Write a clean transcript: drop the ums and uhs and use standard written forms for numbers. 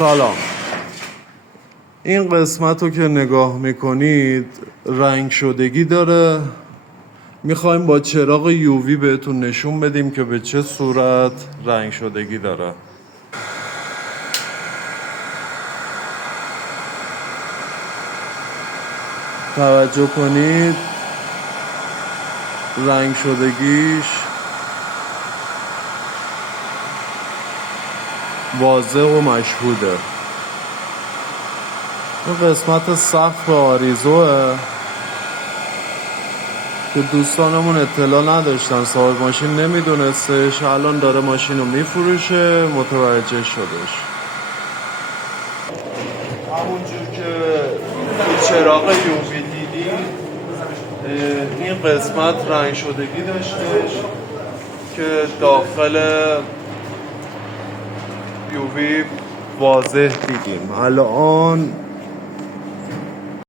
سلام. این قسمت رو که نگاه میکنید رنگ شدگی داره. میخوایم با چراغ یووی بهتون نشون بدیم که به چه صورت رنگ شدگی داره. توجه کنید رنگ شدگیش واضح و مشهوده. این قسمت سقف آریزوه که دوستانمون اطلاع نداشتن، صاحب ماشین نمیدونستش، الان داره ماشین رو میفروشه، متوجه شدش. همونجور که تو چراغ یووی دیدی این قسمت رنگ شدگی داشتش که داخل یووی واضح دیدیم. الان